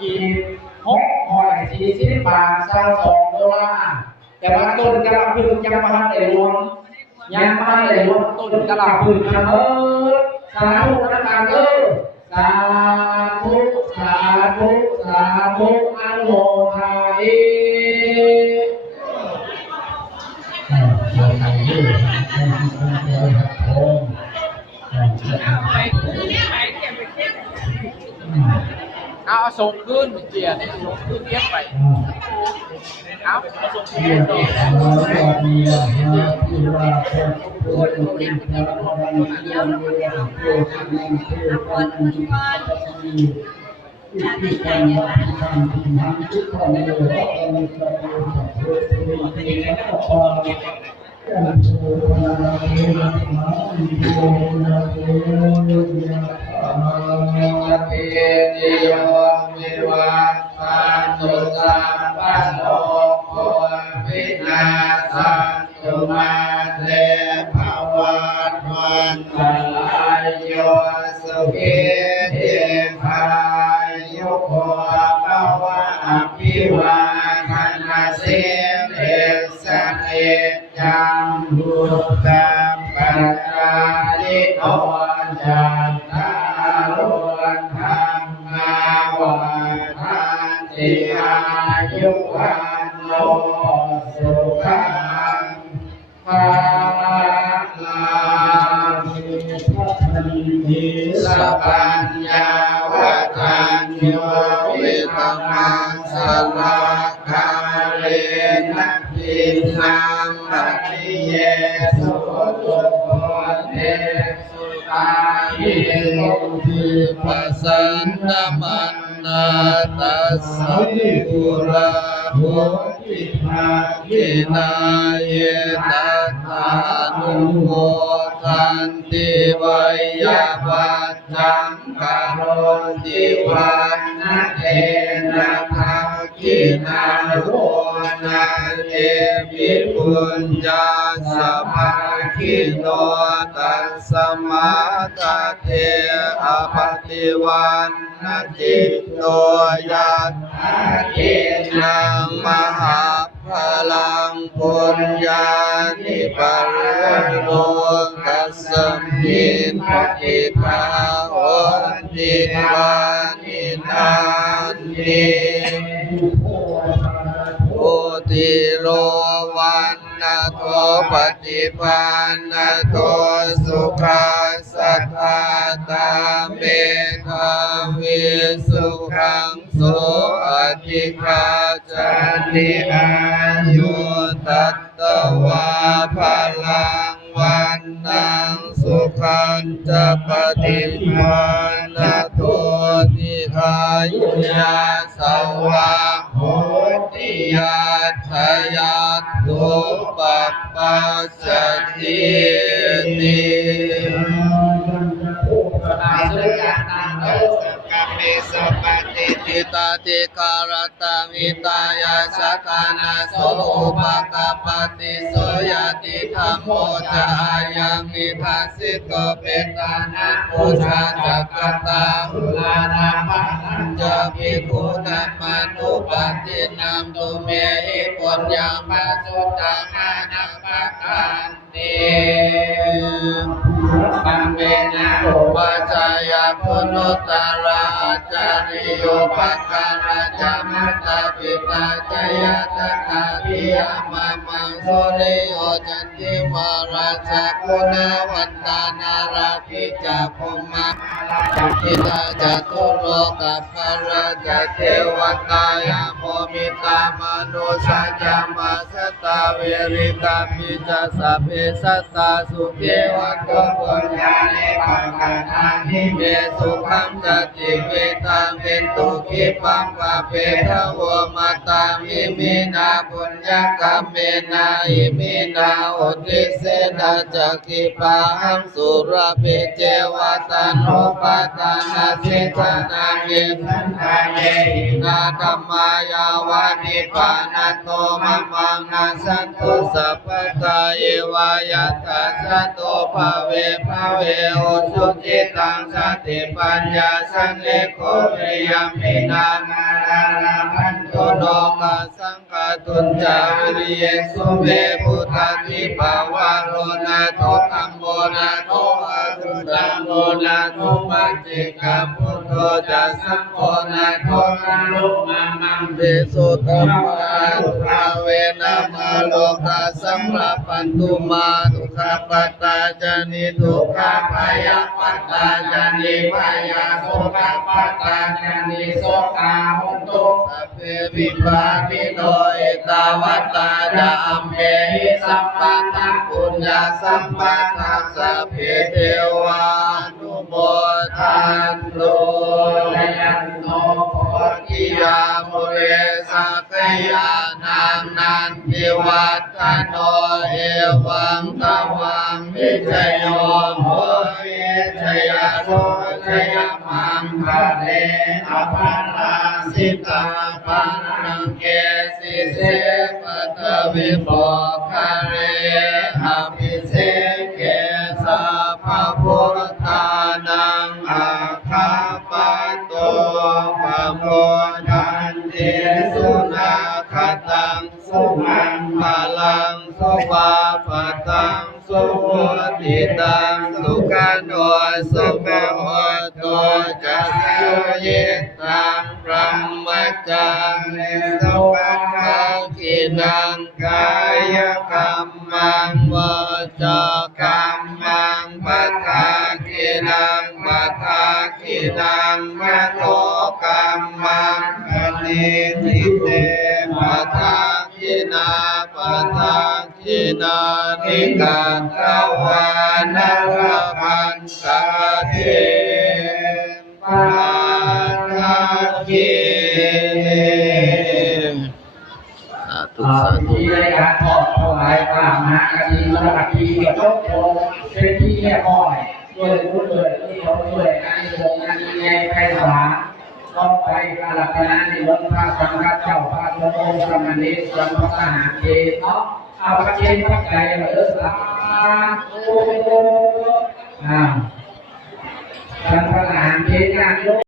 กีบ640 บาท22 ดอลลาร์แต่ว่าต้นกะหล่ำพึงยังมาให้ได้รวมต้นกะหล่ำพึงนะสาธุนะครับสาธุอนุโมทนาเอาส่งขึ้นเจียนี่ส่งขึ้นเทียบไปเอาส่งขึ้นต่อเอติโยวิวัตชันตุสัพพะโลกโควินาศตุมาเตภวัตวันตรายโยสุขิติภายุโกภวะอภิวาทนาสิริสเนจังบุตตะปัจจาริโนจันทารุธรรมาวันทันติอายุวันโนสุขังภาลังสัพพัญญาวัฏัญโยวิธัมมังสลากาเลนะพินังปฏิเยสุตุโกเตสุตาหิทิปัสสันตมันนาตัสสะปุระโหติภาคินาเยตัสสะนุโมทันติวัยยปัจจังกโรติวันนะเทนะภาคินาโหนะเอปิปุญญาสัพพะคิโนตัสสะมาตเทอภติวันนะจิตโตยัตถะกินังมหาพลังปุญญานิปัสสโนตัสสมินปฏิภาโหติวานินันติโอติโลวันนะโทปฏิปันนะโทสุขัสสัทธาตาเมธาวิสุขังโสอธิคาจันติอายุตัตตวาภลังวันนังสุขันจะปฏิปันนะโทติอายุยาสวะโหติยาทายาตุปัปปัสสติติอาสุญญาณังสังกัปปิสัพพติทิตาติการตามิตายาสักานาโสอุปกัปปติโสยติธรรมโมจายังมิทัสสิโกเปตานะโอชาจักตาหุลานาภังจะภิกขุนัมมานุปตินัมตุเมหิปุญญังปัจจุตังมานัปปะกันติปัมเมนะอุปจายาพุนุตตระจาริโยปักการะจามัตตาปิตาจายาตถาภิยามามังโสริโยจันติมาราชกุณวันตานาราภิจาภุมมาจักขิตาจตุโลกัปปะระจเทวตายาโมมิตามนุสัจจามาสตาเวริตาปิจาสัพเพสัตตาสุเทวะโตปุญญาเนกังกันานิเมสุขังจติเวทังเป็นตุขิปังปะเปทะวมาตามิมินาปุญญกรรมเมนาอิมินาอุติเสนาจักขิปังสุรภิเจวตานุปตานาสิทานาเยสันทาเยหินาธัมมายาวานิปานาโตมะมังนาสันตุสัพพะทาเยวายาตาสันโตภะเวภ เวโอสุจิตังสติปัญญาสันเลโกริยมปินามาราพันโตโลกัสสังฆตุนจาวิริเยสุเมพุทธาทิภาวะโรนาโตธัมโมนาโตอะรุตัมโมนาโตปัจเจกพุทโธจัสสังโฆนาโตนาลุมามังเบสุธัมมานุภาเวนะมาโลกาสัมราปันตุมานุขปัตตาจานิทุกขพยาปัตตาจานิพยาโสกปัตตาจานิโสกาหุตุสัพเพวิปาปิโนเอตาวัตตาจามเมหิสัมปัตตังปุญญาสัมปัตตังสัพเพเทวานุโมทันโตยันโนโพธิยามุเรสักยานังนันติวัฏฐโนเอวังตวังวิจโยโหเวชยโสชยมังคะเรอภันนาสิตาปันนังเกสิเสปัตวิโภคะเรอภิเสเกสัพพพุทธานังอาคาปโตปะโมทันเตสุนาคตังสุมังพลังสุปาปตังสุโหติตังสุขันโนสุปโหโตจัสสุยิตังพระมจังเนสุขังกินังกายกรรมังวจากรรมังปัฏฐากินังปัฏฐากินังมโนกรรมังปณิทิเตปัฏฐากินาปัฏฐากินานิกันตวานะปัญจเทปัฏฐากิที่ได้การทอดถวายผ้ามหากฐินและกฐินกับโลกโลเป็นที่เรียบร้อยด้วยบุญด้วยที่เขาด้วยการลงงานใหญ่ไพศาลต้องไปการหลักการในวันพระสังฆเจ้าพระสงฆ์องค์สมณีสัมภทหารเทเนาะเอาพระเจนพระไก่มาเลิกสาธุสัมภทหารเทงาน